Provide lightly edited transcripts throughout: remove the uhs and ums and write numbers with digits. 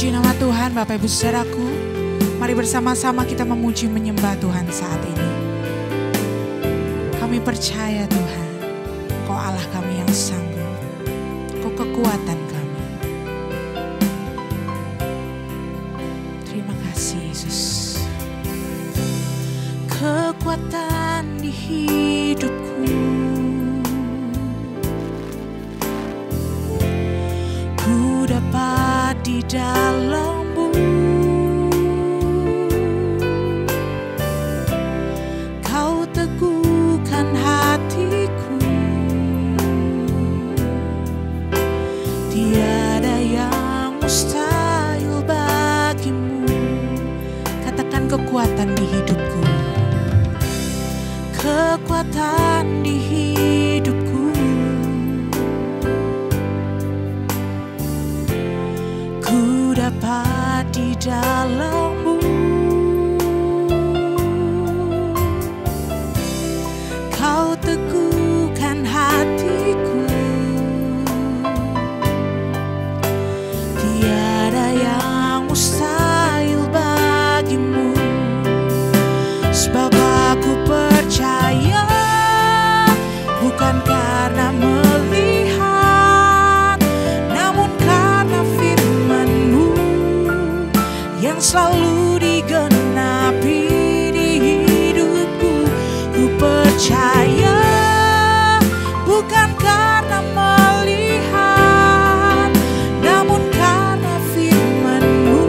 Puji nama Tuhan, Bapak Ibu Saudaraku. Mari bersama-sama kita memuji menyembah Tuhan saat ini. Kami percaya Tuhan, Kau Allah kami yang sanggup, Kau kekuatan kami. Terima kasih Yesus. Kekuatan di hidupku, ku dapat di dalam-Mu. Kau teguhkan hatiku, tiada yang mustahil bagimu. Katakan kekuatan di hidupku, kekuatan di hidupku, ku dapat di dalam-Mu. Kau teguhkan hatiku, tiada yang mustahil bagimu. Sebab aku percaya, bukan karena melihat, namun karena firman-Mu yang selalu digenapi di hidupku. Ku percaya, bukan karena melihat, namun karena firman-Mu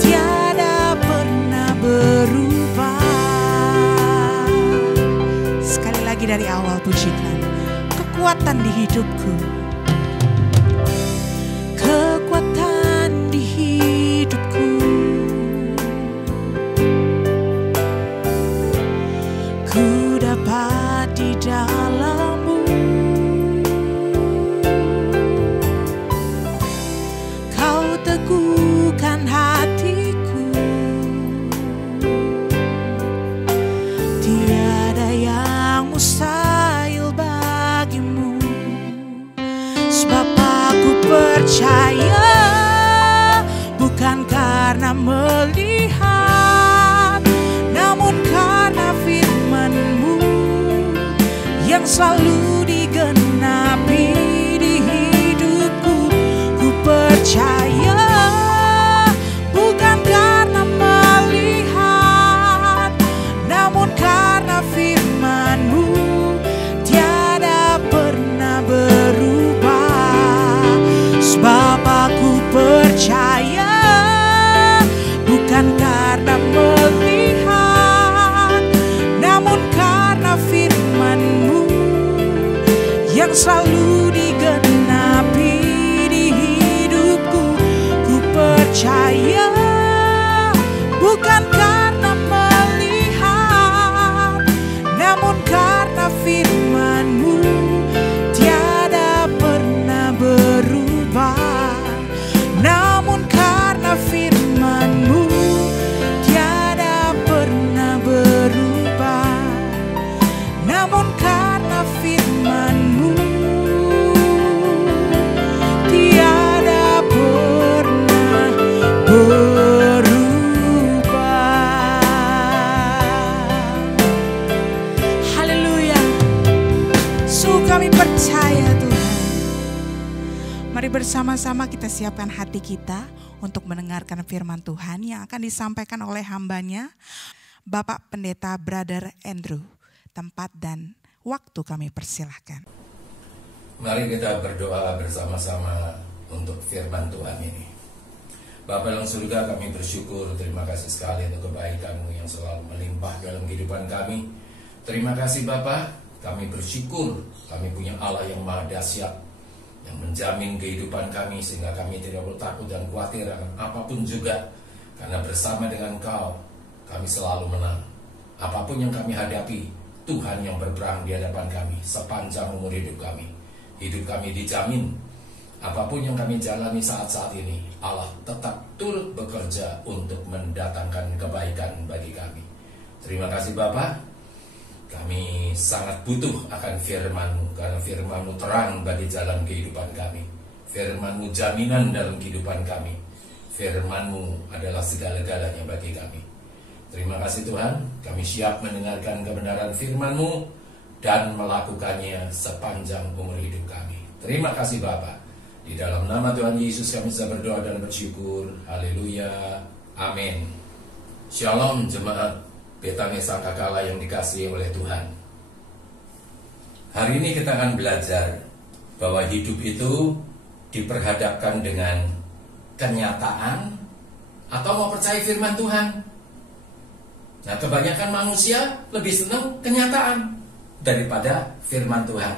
tiada pernah berubah. Sekali lagi dari awal pujikan, kekuatan di hidupku, kekuatan di hidupku, ku dapat di dalam-Mu. Kau teguhkan hatiku, tiada yang mustahil bagimu. Sebab aku percaya, bukan karena melihat, namun karena firman-Mu yang selalu digenapi di hidupku. Ku percaya, bukan karena melihat, namun karena firman-Mu tiada pernah berubah. Sebab aku percaya, bukan karena melihat, namun karena firman-Mu yang selalu digenapi di hidupku. Ku percaya, bukan karena melihat, namun karena firman-Mu tiada pernah berubah. Namun karena firman-Mu tiada pernah berubah. Namun karena firman-Mu tiada pernah berubah. Haleluya. Sungguh kami percaya Tuhan. Mari bersama-sama kita siapkan hati kita untuk mendengarkan firman Tuhan yang akan disampaikan oleh hambanya, Bapak Pendeta Brother Andrew. Tempat dan waktu kami persilahkan. Mari kita berdoa bersama-sama untuk firman Tuhan ini. Bapa dalam surga, kami bersyukur, terima kasih sekali untuk kebaikan-Mu yang selalu melimpah dalam kehidupan kami. Terima kasih Bapa, kami bersyukur kami punya Allah yang maha dahsyat, yang menjamin kehidupan kami sehingga kami tidak perlu takut dan khawatir akan apapun juga. Karena bersama dengan Kau, kami selalu menang. Apapun yang kami hadapi, Tuhan yang berperang di hadapan kami sepanjang umur hidup kami. Hidup kami dijamin. Apapun yang kami jalani saat-saat ini, Allah tetap turut bekerja untuk mendatangkan kebaikan bagi kami. Terima kasih Bapa. Kami sangat butuh akan firman-Mu, karena firman-Mu terang bagi jalan kehidupan kami. Firman-Mu jaminan dalam kehidupan kami. firman-Mu adalah segala-galanya bagi kami. Terima kasih Tuhan, kami siap mendengarkan kebenaran firman-Mu dan melakukannya sepanjang umur hidup kami. Terima kasih Bapa. Di dalam nama Tuhan Yesus kami sudah berdoa dan bersyukur. Haleluya. Amin. Shalom jemaat Betania Sangkakala yang dikasihi oleh Tuhan. Hari ini kita akan belajar bahwa hidup itu diperhadapkan dengan kenyataan atau mau percaya firman Tuhan. Nah, kebanyakan manusia lebih senang kenyataan daripada firman Tuhan.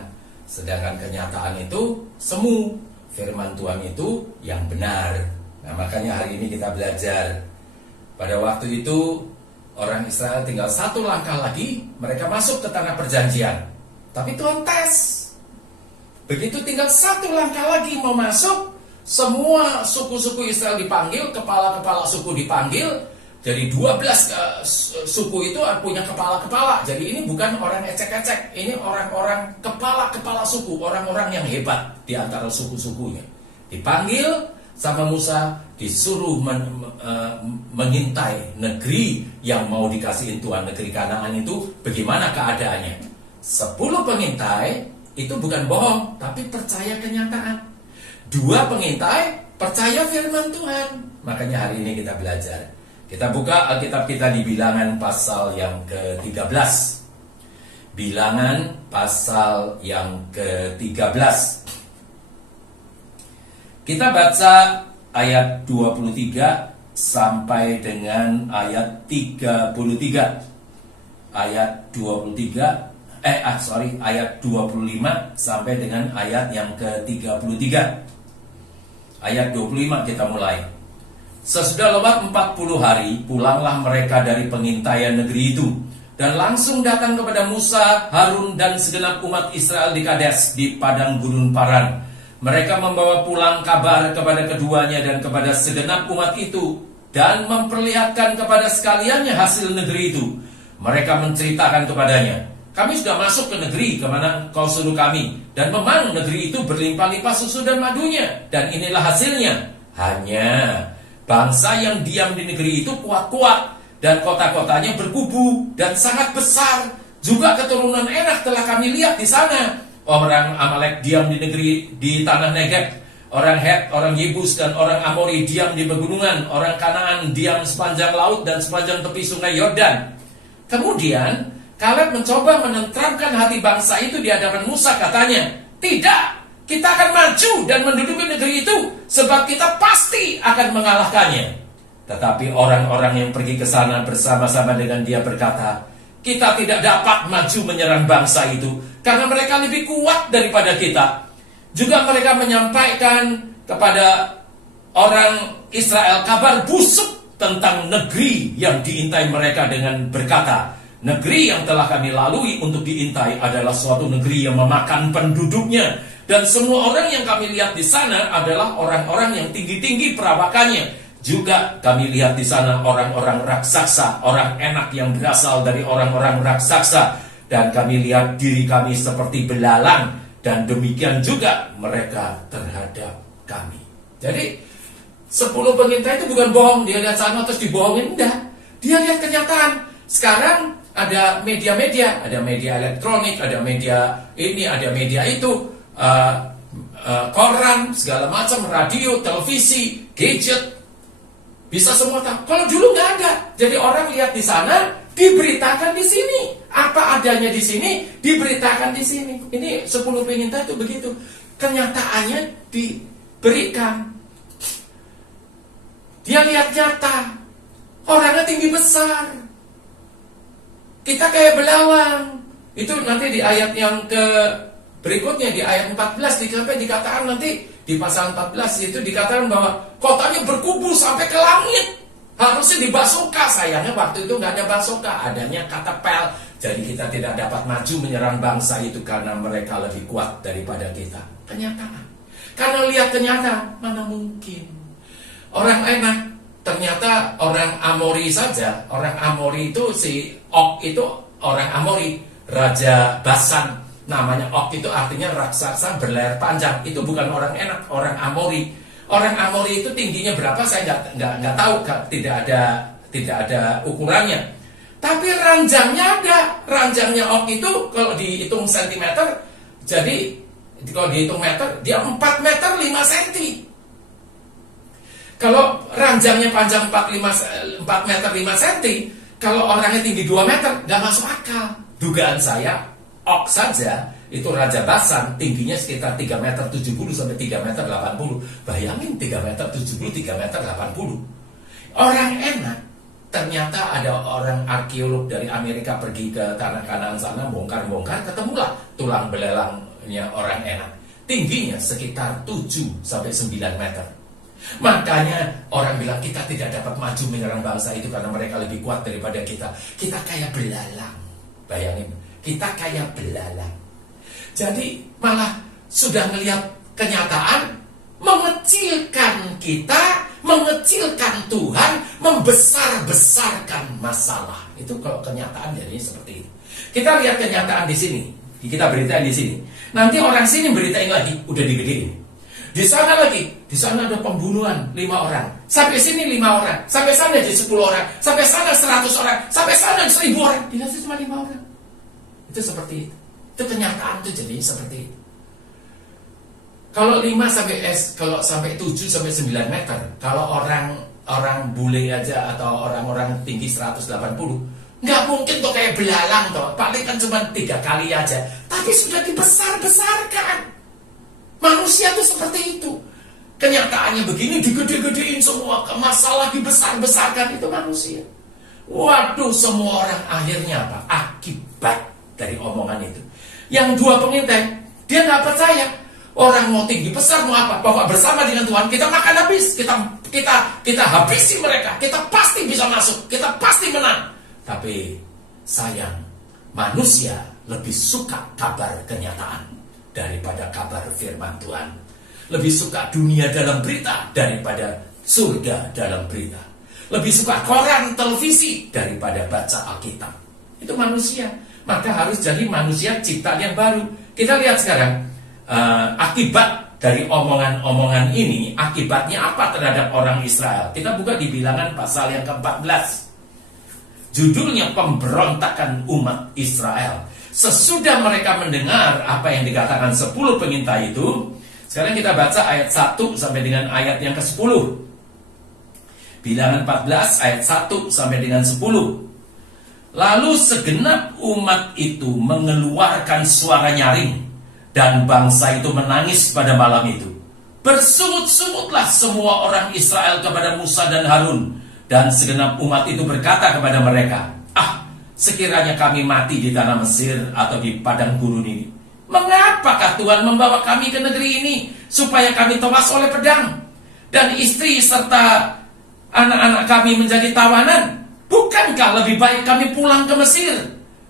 Sedangkan kenyataan itu semu, firman Tuhan itu yang benar. Nah, makanya hari ini kita belajar. Pada waktu itu orang Israel tinggal satu langkah lagi, mereka masuk ke tanah perjanjian. Tapi Tuhan tes. Begitu tinggal satu langkah lagi mau masuk, semua suku-suku Israel dipanggil, kepala-kepala suku dipanggil. Jadi 12 suku itu punya kepala-kepala. Jadi ini bukan orang ecek-ecek, ini orang-orang kepala-kepala suku, orang-orang yang hebat di antara suku-sukunya. Dipanggil sama Musa, disuruh mengintai negeri yang mau dikasihin Tuhan, negeri Kanaan itu bagaimana keadaannya. 10 pengintai itu bukan bohong, tapi percaya kenyataan. 2 pengintai percaya firman Tuhan. Makanya hari ini kita belajar. Kita buka Alkitab kita di Bilangan pasal yang ke-13. Bilangan pasal yang ke-13. Kita baca ayat 23 sampai dengan ayat 33. Ayat 25 sampai dengan ayat yang ke-33. Ayat 25 kita mulai. Sesudah lewat 40 hari, pulanglah mereka dari pengintaian negeri itu, dan langsung datang kepada Musa, Harun, dan segenap umat Israel di Kades, di padang gurun Paran. Mereka membawa pulang kabar kepada keduanya dan kepada segenap umat itu, dan memperlihatkan kepada sekaliannya hasil negeri itu. Mereka menceritakan kepadanya, kami sudah masuk ke negeri kemana kau suruh kami, dan memang negeri itu berlimpah-limpah susu dan madunya, dan inilah hasilnya. Hanya bangsa yang diam di negeri itu kuat-kuat, dan kota-kotanya berkubu dan sangat besar. Juga keturunan Enak telah kami lihat di sana. Orang Amalek diam di negeri di tanah Negeb. Orang Het, orang Yebus, dan orang Amori diam di pegunungan. Orang Kanaan diam sepanjang laut dan sepanjang tepi sungai Yordan. Kemudian Kaleb mencoba menenteramkan hati bangsa itu di hadapan Musa, katanya, tidak, kita akan maju dan menduduki negeri itu, sebab kita pasti akan mengalahkannya. Tetapi orang-orang yang pergi ke sana bersama-sama dengan dia berkata, kita tidak dapat maju menyerang bangsa itu, karena mereka lebih kuat daripada kita. Juga mereka menyampaikan kepada orang Israel kabar busuk tentang negeri yang diintai mereka dengan berkata, negeri yang telah kami lalui untuk diintai adalah suatu negeri yang memakan penduduknya. Dan semua orang yang kami lihat di sana adalah orang-orang yang tinggi-tinggi perawakannya. Juga kami lihat di sana orang-orang raksasa, orang Enak yang berasal dari orang-orang raksasa. Dan kami lihat diri kami seperti belalang. Dan demikian juga mereka terhadap kami. Jadi 10 pengintai itu bukan bohong. Dia lihat sana terus dibohongin. Enggak. Dia lihat kenyataan. Sekarang ada media-media. Ada media elektronik, ada media ini, ada media itu. Koran, segala macam, radio, televisi, gadget, bisa semua tahu. Kalau dulu nggak ada, jadi orang lihat di sana, diberitakan di sini. Apa adanya di sini, diberitakan di sini. Ini 10 pengintai itu begitu. Kenyataannya diberikan. Dia lihat nyata, orangnya tinggi besar. Kita kayak belalang. Itu nanti di ayat yang berikutnya di ayat 14 sampai dikatakan nanti di pasal 14 itu dikatakan bahwa kotanya berkubu sampai ke langit. Harusnya dibasoka, sayangnya waktu itu nggak ada basoka, adanya katapel. Jadi kita tidak dapat maju menyerang bangsa itu karena mereka lebih kuat daripada kita. Kenyataan. Karena lihat kenyataan, mana mungkin. Orang Enak ternyata orang Amori saja. Orang Amori itu si Og itu orang Amori, Raja Basan. Namanya Og itu artinya raksasa berlayar panjang. Itu bukan orang Enak, orang Amori. Orang Amori itu tingginya berapa saya nggak tahu, tidak ada ukurannya. Tapi ranjangnya ada. Ranjangnya Og itu kalau dihitung sentimeter, jadi kalau dihitung meter, dia 4 meter 5 senti. Kalau ranjangnya panjang 4 meter 5 senti, kalau orangnya tinggi 2 meter, nggak masuk akal. Dugaan saya, Og saja itu Raja Basan tingginya sekitar 3 meter 70 sampai 3 meter 80. Bayangin 3 meter 70, 3 meter 80. Orang Enak, ternyata ada orang arkeolog dari Amerika pergi ke tanah Kanaan sana, bongkar-bongkar, ketemulah tulang belelangnya orang Enak. Tingginya sekitar 7 sampai 9 meter. Makanya orang bilang kita tidak dapat maju menyerang bangsa itu karena mereka lebih kuat daripada kita. Kita kayak belalang. Bayangin, kita kayak belalang. Jadi malah sudah melihat kenyataan, mengecilkan kita, mengecilkan Tuhan, membesar-besarkan masalah. Itu kalau kenyataan jadi seperti itu. Kita lihat kenyataan di sini, kita beritain di sini. Nanti orang sini beritain lagi, udah digedein. Di sana lagi, di sana ada pembunuhan 5 orang. Sampai sini 5 orang. Sampai sana jadi 10 orang. Sampai sana 100 orang. Sampai sana 1000 orang. Di sana cuma 5 orang. Itu seperti itu. Itu kenyataan itu jadi seperti itu. Kalau 5 sampai 7 sampai 9 meter, kalau orang bule aja atau orang-orang tinggi 180, nggak mungkin tuh kayak belalang toh. Paling kan cuma 3 kali aja. Tapi sudah dibesar-besarkan. Manusia tuh seperti itu. Kenyataannya begini, digede-gedein semua, masalah dibesar-besarkan, itu manusia. Waduh, semua orang akhirnya apa? Akibat dari omongan itu. Yang 2 pengintai, dia nggak percaya. Orang mau tinggi besar mau apa? Bahwa bersama dengan Tuhan kita makan habis, kita habisi mereka, kita pasti bisa masuk, kita pasti menang. Tapi sayang, manusia lebih suka kabar kenyataan daripada kabar firman Tuhan. Lebih suka dunia dalam berita daripada surga dalam berita. Lebih suka koran, televisi daripada baca Alkitab. Itu manusia. Maka harus jadi manusia ciptaan yang baru. Kita lihat sekarang akibat dari omongan-omongan ini. Akibatnya apa terhadap orang Israel? Kita buka di Bilangan pasal yang ke-14. Judulnya pemberontakan umat Israel. Sesudah mereka mendengar apa yang dikatakan 10 pengintai itu. Sekarang kita baca ayat 1 sampai dengan ayat yang ke-10. Bilangan 14 ayat 1 sampai dengan 10. Lalu segenap umat itu mengeluarkan suara nyaring, dan bangsa itu menangis pada malam itu. Bersungut-sungutlah semua orang Israel kepada Musa dan Harun, dan segenap umat itu berkata kepada mereka, sekiranya kami mati di tanah Mesir atau di padang gurun ini, mengapakah Tuhan membawa kami ke negeri ini supaya kami tewas oleh pedang, dan istri serta anak-anak kami menjadi tawanan? Bukankah lebih baik kami pulang ke Mesir?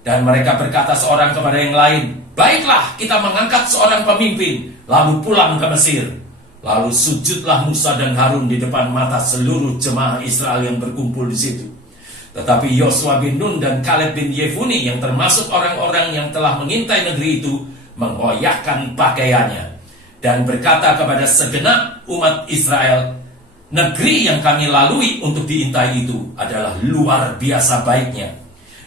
Dan mereka berkata seorang kepada yang lain, baiklah, kita mengangkat seorang pemimpin lalu pulang ke Mesir. Lalu sujudlah Musa dan Harun di depan mata seluruh jemaah Israel yang berkumpul di situ. Tetapi Yosua bin Nun dan Kaleb bin Yefune yang termasuk orang-orang yang telah mengintai negeri itu menggoyahkan pakaiannya dan berkata kepada segenap umat Israel, negeri yang kami lalui untuk diintai itu adalah luar biasa baiknya.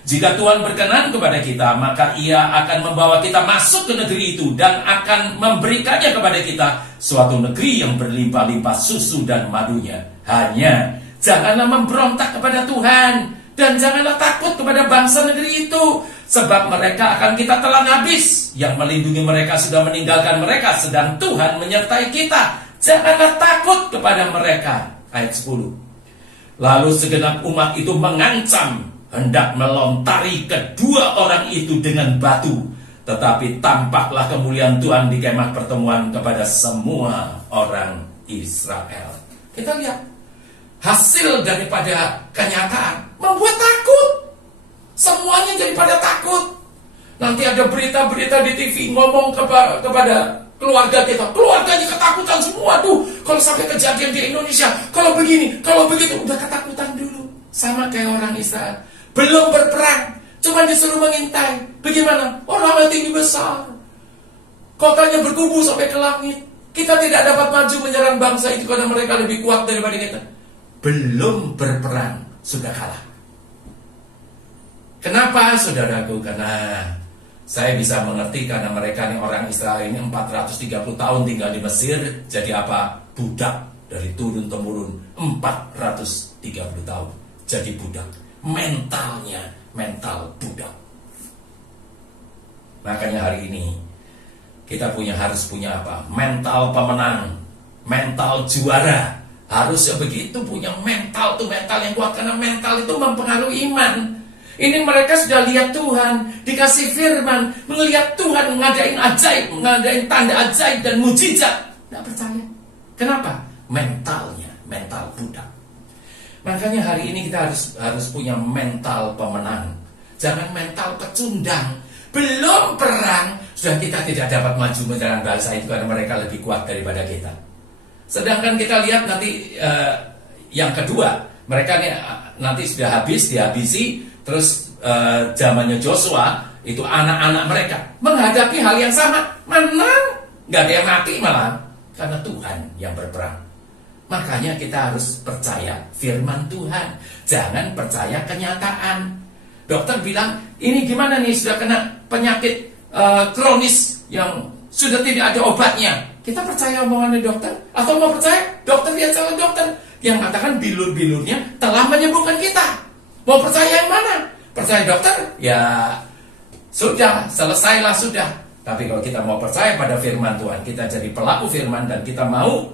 Jika Tuhan berkenan kepada kita, maka Ia akan membawa kita masuk ke negeri itu dan akan memberikannya kepada kita suatu negeri yang berlimpah-limpah susu dan madunya. Hanya janganlah memberontak kepada Tuhan, dan janganlah takut kepada bangsa negeri itu, sebab mereka akan kita telan habis. Yang melindungi mereka sudah meninggalkan mereka, sedang Tuhan menyertai kita. Janganlah takut kepada mereka. Ayat 10. Lalu segenap umat itu mengancam hendak melontari kedua orang itu dengan batu. Tetapi tampaklah kemuliaan Tuhan di kemah pertemuan kepada semua orang Israel. Kita lihat hasil daripada kenyataan membuat takut. Semuanya jadi pada takut. Nanti ada berita-berita di TV ngomong kepada keluarga kita, keluarganya ketakutan semua tuh. Kalau sampai kejadian di Indonesia, kalau begini, kalau begitu, udah ketakutan dulu. Sama kayak orang Israel, belum berperang, cuma disuruh mengintai. Bagaimana? Orang yang tinggi besar, kotanya berkubu sampai ke langit. Kita tidak dapat maju menyerang bangsa itu karena mereka lebih kuat daripada kita. Belum berperang, sudah kalah. Kenapa, saudaraku? Karena saya bisa mengerti karena mereka ini orang Israel ini 430 tahun tinggal di Mesir. Jadi apa? Budak. Dari turun-temurun 430 tahun. Jadi budak. Mentalnya, mental budak. Makanya hari ini kita harus punya apa? Mental pemenang, mental juara. Harusnya begitu, punya mental tuh, mental yang kuat, karena mental itu mempengaruhi iman. Ini mereka sudah lihat Tuhan, dikasih firman, melihat Tuhan ngadain ajaib, ngadain tanda ajaib dan mujizat. Tidak percaya. Kenapa? Mentalnya, mental budak. Makanya hari ini kita harus punya mental pemenang. Jangan mental pecundang. Belum perang, sudah kita tidak dapat maju menyerang bangsa itu karena mereka lebih kuat daripada kita. Sedangkan kita lihat nanti yang kedua, mereka ini nanti sudah dihabisi, terus zamannya Joshua, itu anak-anak mereka menghadapi hal yang sama, menang, nggak ada yang mati malah, karena Tuhan yang berperang. Makanya kita harus percaya firman Tuhan, jangan percaya kenyataan. Dokter bilang, ini gimana nih, sudah kena penyakit kronis yang sudah tidak ada obatnya. Kita percaya omongannya dokter? Atau mau percaya? Dokter dia calon dokter yang mengatakan bilur-bilurnya telah menyembuhkan kita. Mau percaya yang mana? Percaya dokter? Ya sudah, selesailah sudah. Tapi kalau kita mau percaya pada firman Tuhan, kita jadi pelaku firman dan kita mau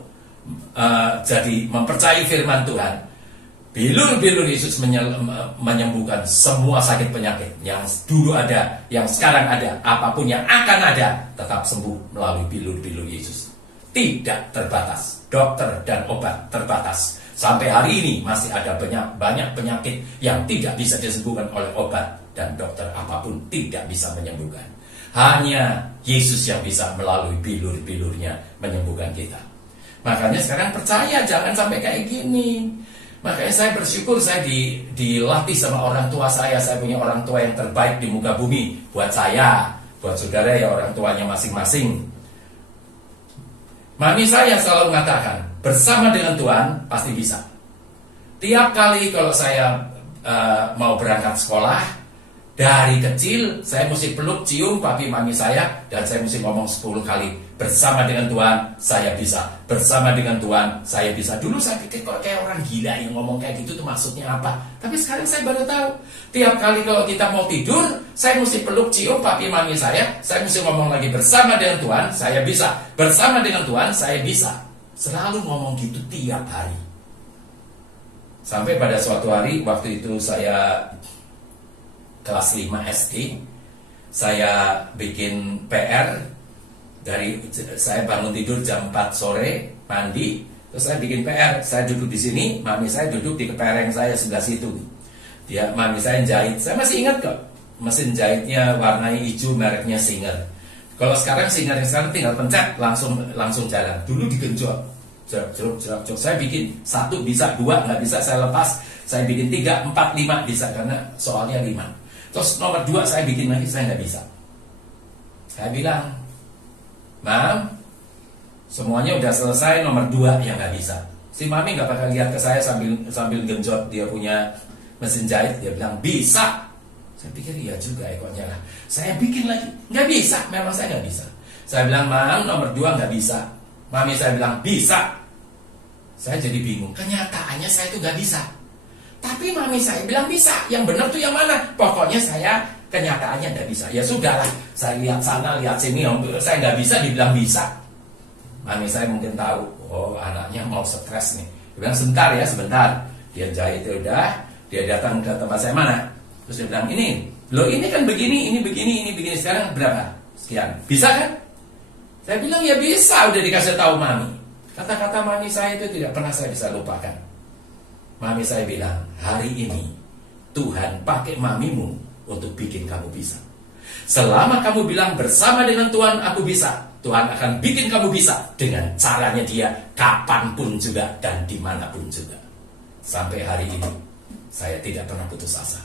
jadi mempercayai firman Tuhan, bilur-bilur Yesus menyembuhkan semua sakit penyakit yang dulu ada, yang sekarang ada, apapun yang akan ada, tetap sembuh melalui bilur-bilur Yesus. Tidak terbatas, dokter dan obat terbatas. Sampai hari ini masih ada banyak penyakit yang tidak bisa disembuhkan oleh obat dan dokter apapun tidak bisa menyembuhkan. Hanya Yesus yang bisa melalui bilur-bilurnya menyembuhkan kita. Makanya sekarang percaya, jangan sampai kayak gini. Makanya saya bersyukur saya dilatih sama orang tua saya. Saya punya orang tua yang terbaik di muka bumi. Buat saya, buat saudara ya orang tuanya masing-masing. Mami saya selalu mengatakan, bersama dengan Tuhan pasti bisa. Tiap kali kalau saya mau berangkat sekolah, dari kecil saya mesti peluk, cium papi mami saya, dan saya mesti ngomong 10 kali, bersama dengan Tuhan saya bisa, bersama dengan Tuhan saya bisa. Dulu saya pikir kok kayak orang gila yang ngomong kayak gitu tuh maksudnya apa. Tapi sekarang saya baru tahu, tiap kali kalau kita mau tidur, saya mesti peluk, cium papi mami saya mesti ngomong lagi, bersama dengan Tuhan saya bisa, bersama dengan Tuhan saya bisa. Selalu ngomong gitu tiap hari. Sampai pada suatu hari, waktu itu saya kelas 5 SD, saya bikin PR. Saya bangun tidur jam 4 sore, mandi, terus saya bikin PR. Saya duduk di sini, mami saya duduk di kepereng saya sebelah situ. Mami saya jahit. Saya masih ingat kok, mesin jahitnya warnanya hijau, mereknya Singer. Kalau sekarang Singer yang sekarang tinggal pencet langsung jalan. Dulu digenjot, jerak. Saya bikin 1 bisa, 2 nggak bisa saya lepas. Saya bikin 3, 4, 5 bisa karena soalnya 5. Terus nomor 2 saya bikin lagi, saya nggak bisa. Saya bilang, Mam, semuanya udah selesai, nomor 2 yang nggak bisa. Si mami nggak bakal lihat ke saya sambil genjot dia punya mesin jahit. Dia bilang, bisa. Saya pikir iya juga ekornya lah. Saya bikin lagi, nggak bisa. Memang saya nggak bisa. Saya bilang, Mam, nomor 2 nggak bisa. Mami saya bilang, bisa. Saya jadi bingung. Kenyataannya saya itu nggak bisa. Tapi mami saya bilang bisa. Yang benar tuh yang mana? Pokoknya saya kenyataannya nggak bisa. Ya sudahlah. Saya lihat sana, lihat sini. Saya nggak bisa, dibilang bisa. Mami saya mungkin tahu. Oh, anaknya mau stres nih. Dia bilang sebentar ya, sebentar. Dia jahit udah. Dia datang ke tempat saya, mana? Terus dia bilang, ini. Loh ini kan begini, ini begini, ini begini. Sekarang berapa? Sekian. Bisa kan? Saya bilang ya bisa. Udah dikasih tahu mami. Kata-kata mami saya itu tidak pernah saya bisa lupakan. Mami saya bilang, hari ini Tuhan pakai mamimu untuk bikin kamu bisa. Selama kamu bilang bersama dengan Tuhan aku bisa, Tuhan akan bikin kamu bisa dengan caranya dia, kapanpun juga dan dimanapun juga. Sampai hari ini saya tidak pernah putus asa.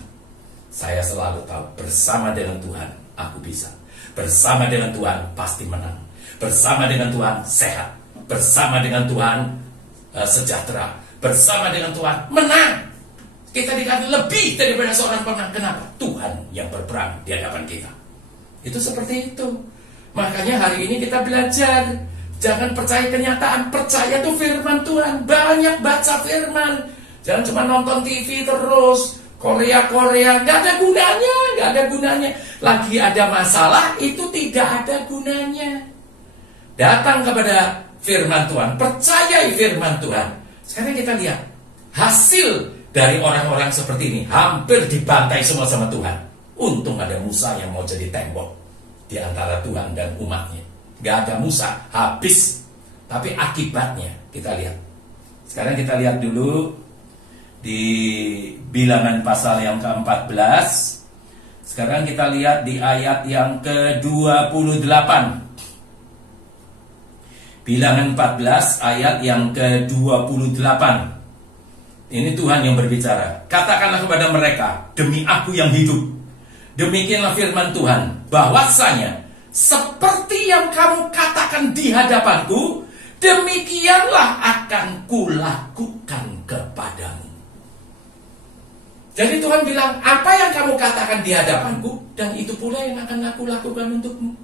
Saya selalu tahu bersama dengan Tuhan aku bisa. Bersama dengan Tuhan pasti menang. Bersama dengan Tuhan sehat. bersama dengan Tuhan sejahtera, bersama dengan Tuhan menang. Kita dikatakan lebih daripada seorang pemenang. Kenapa? Tuhan yang berperang di hadapan kita. Itu seperti itu. Makanya hari ini kita belajar, jangan percaya kenyataan, percaya tuh firman Tuhan. Banyak baca firman. Jangan cuma nonton TV terus, Korea, nggak ada gunanya. Lagi ada masalah, itu tidak ada gunanya. Datang kepada firman Tuhan, percayai firman Tuhan. Sekarang kita lihat hasil dari orang-orang seperti ini, hampir dibantai semua sama Tuhan. Untung ada Musa yang mau jadi tembok di antara Tuhan dan umatnya. Gak ada Musa, habis. Tapi akibatnya kita lihat. Sekarang kita lihat dulu di Bilangan pasal yang ke-14. Sekarang kita lihat di ayat yang ke-28. Bilangan 14 ayat yang ke-28. Ini Tuhan yang berbicara. Katakanlah kepada mereka, demi aku yang hidup, demikianlah firman Tuhan, bahwasanya seperti yang kamu katakan di hadapanku, demikianlah akan kulakukan kepadamu. Jadi Tuhan bilang, apa yang kamu katakan di hadapanku, dan itu pula yang akan aku lakukan untukmu.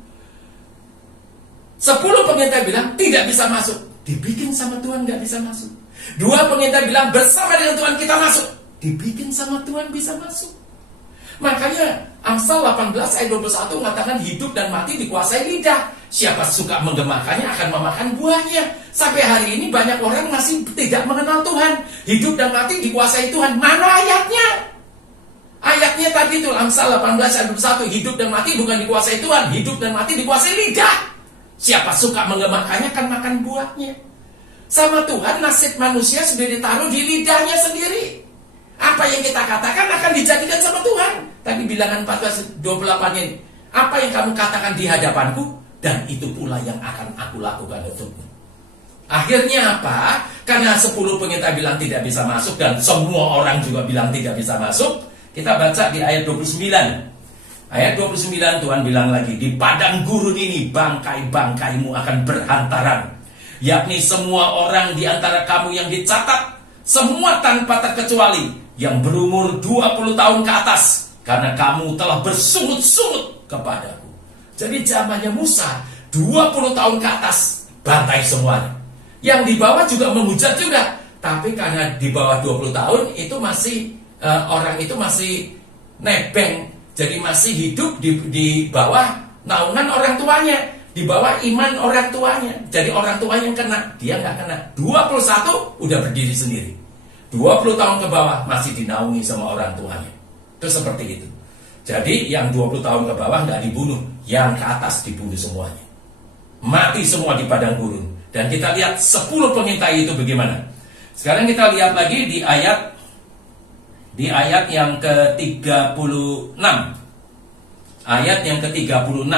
10 pengintai bilang tidak bisa masuk, dibikin sama Tuhan gak bisa masuk. 2 pengintai bilang bersama dengan Tuhan kita masuk, dibikin sama Tuhan bisa masuk. Makanya Amsal 18 ayat 21 mengatakan hidup dan mati dikuasai lidah. Siapa suka menggemakannya akan memakan buahnya. Sampai hari ini banyak orang masih tidak mengenal Tuhan. Hidup dan mati dikuasai Tuhan. Mana ayatnya? Ayatnya tadi itu Amsal 18 ayat 21, hidup dan mati bukan dikuasai Tuhan, hidup dan mati dikuasai lidah. Siapa suka menggemakannya akan makan buahnya. Sama Tuhan nasib manusia sudah ditaruh di lidahnya sendiri. Apa yang kita katakan akan dijadikan sama Tuhan. Tadi Bilangan 14:28 ini, apa yang kamu katakan di hadapanku, dan itu pula yang akan aku lakukan untukmu. Akhirnya apa? Karena 10 pengintai bilang tidak bisa masuk, dan semua orang juga bilang tidak bisa masuk. Kita baca di ayat 29. Ayat 29 Tuhan bilang lagi, di padang gurun ini bangkai-bangkaimu akan berhantaran, yakni semua orang di antara kamu yang dicatat, semua tanpa terkecuali, yang berumur 20 tahun ke atas, karena kamu telah bersungut-sungut kepadaku. Jadi zamannya Musa 20 tahun ke atas bantai semuanya. Yang di bawah juga menghujat juga. Tapi karena di bawah 20 tahun itu masih orang itu masih nebeng. Jadi masih hidup di bawah naungan orang tuanya, di bawah iman orang tuanya. Jadi orang tuanya yang kena, dia nggak kena. 21 udah berdiri sendiri. 20 tahun ke bawah masih dinaungi sama orang tuanya. Itu seperti itu. Jadi yang 20 tahun ke bawah nggak dibunuh, yang ke atas dibunuh semuanya. Mati semua di padang gurun. Dan kita lihat 10 pengintai itu bagaimana. Sekarang kita lihat lagi di ayat yang ke-36. Ayat yang ke-36.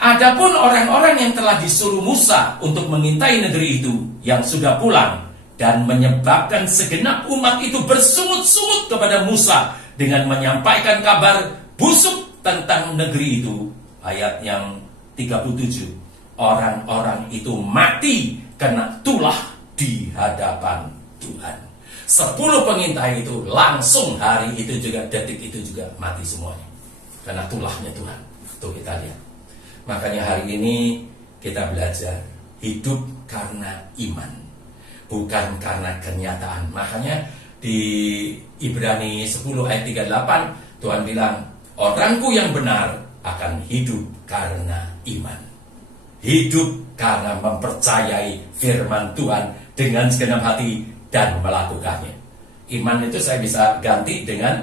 Adapun orang-orang yang telah disuruh Musa untuk mengintai negeri itu, yang sudah pulang dan menyebabkan segenap umat itu bersungut-sungut kepada Musa dengan menyampaikan kabar busuk tentang negeri itu. Ayat yang 37. Orang-orang itu mati kena tulah di hadapan Tuhan. 10 pengintai itu langsung hari itu juga, detik itu juga mati semuanya. Karena tulahnya Tuhan. Tuh kita lihat. Makanya hari ini kita belajar hidup karena iman, bukan karena kenyataan. Makanya di Ibrani 10 ayat 38 Tuhan bilang, orangku yang benar akan hidup karena iman. Hidup karena mempercayai firman Tuhan dengan segenap hati dan melakukannya. Iman itu saya bisa ganti dengan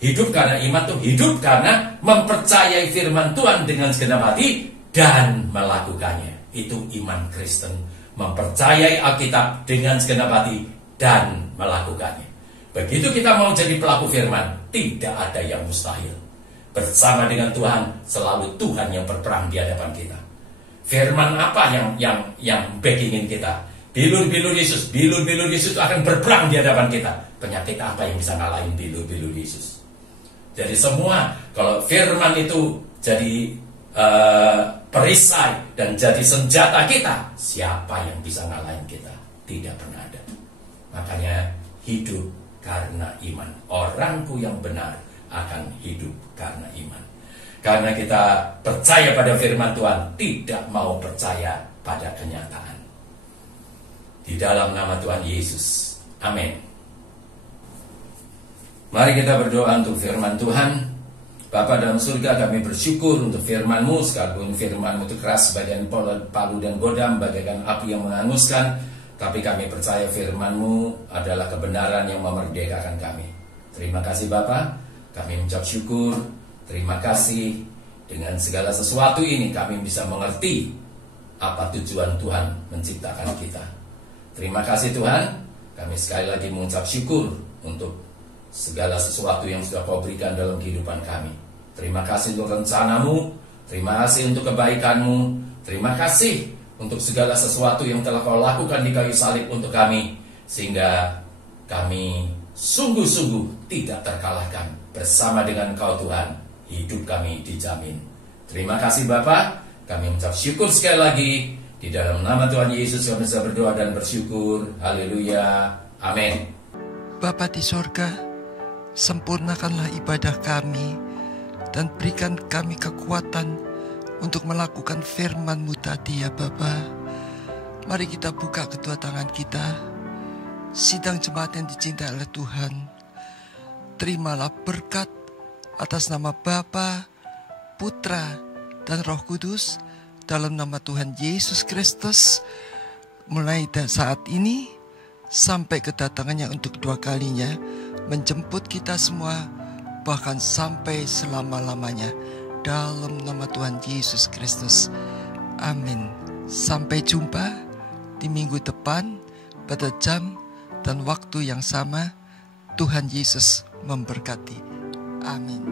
hidup karena iman, tuh hidup karena mempercayai firman Tuhan dengan segenap hati dan melakukannya. Itu iman Kristen, mempercayai Alkitab dengan segenap hati dan melakukannya. Begitu kita mau jadi pelaku firman, tidak ada yang mustahil. Bersama dengan Tuhan, selalu Tuhan yang berperang di hadapan kita. Firman apa yang backingin kita? Bilur-bilur Yesus. Bilur-bilur Yesus itu akan berperang di hadapan kita. Penyakit apa yang bisa ngalahin bilur-bilur Yesus? Jadi semua, kalau firman itu jadi perisai dan jadi senjata kita, siapa yang bisa ngalahin kita? Tidak pernah ada. Makanya hidup karena iman. Orangku yang benar akan hidup karena iman. Karena kita percaya pada firman Tuhan, tidak mau percaya pada kenyataan. Di dalam nama Tuhan Yesus. Amin. Mari kita berdoa untuk firman Tuhan. Bapa dalam surga, kami bersyukur untuk firman-Mu. Sekalipun firman-Mu itu keras bagaikan palu dan godam, bagaikan api yang menghanguskan, tapi kami percaya firman-Mu adalah kebenaran yang memerdekakan kami. Terima kasih Bapa. Kami mengucap syukur. Terima kasih. Dengan segala sesuatu ini kami bisa mengerti apa tujuan Tuhan menciptakan kita. Terima kasih Tuhan. Kami sekali lagi mengucap syukur untuk segala sesuatu yang sudah Kau berikan dalam kehidupan kami. Terima kasih untuk rencana-Mu, terima kasih untuk kebaikan-Mu, terima kasih untuk segala sesuatu yang telah Kau lakukan di kayu salib untuk kami, sehingga kami sungguh-sungguh tidak terkalahkan. Bersama dengan Kau Tuhan, hidup kami dijamin. Terima kasih Bapa. Kami mengucap syukur sekali lagi. Di dalam nama Tuhan Yesus kami bisa berdoa dan bersyukur. Haleluya. Amin. Bapa di sorga, sempurnakanlah ibadah kami dan berikan kami kekuatan untuk melakukan firman-Mu tadi ya Bapa. Mari kita buka kedua tangan kita. Sidang jemaat yang dicintai oleh Tuhan, terimalah berkat atas nama Bapa, Putra, dan Roh Kudus dalam nama Tuhan Yesus Kristus, mulai dari saat ini sampai kedatangannya untuk kedua kalinya, menjemput kita semua, bahkan sampai selama-lamanya, dalam nama Tuhan Yesus Kristus. Amin. Sampai jumpa di minggu depan pada jam dan waktu yang sama. Tuhan Yesus memberkati. Amin.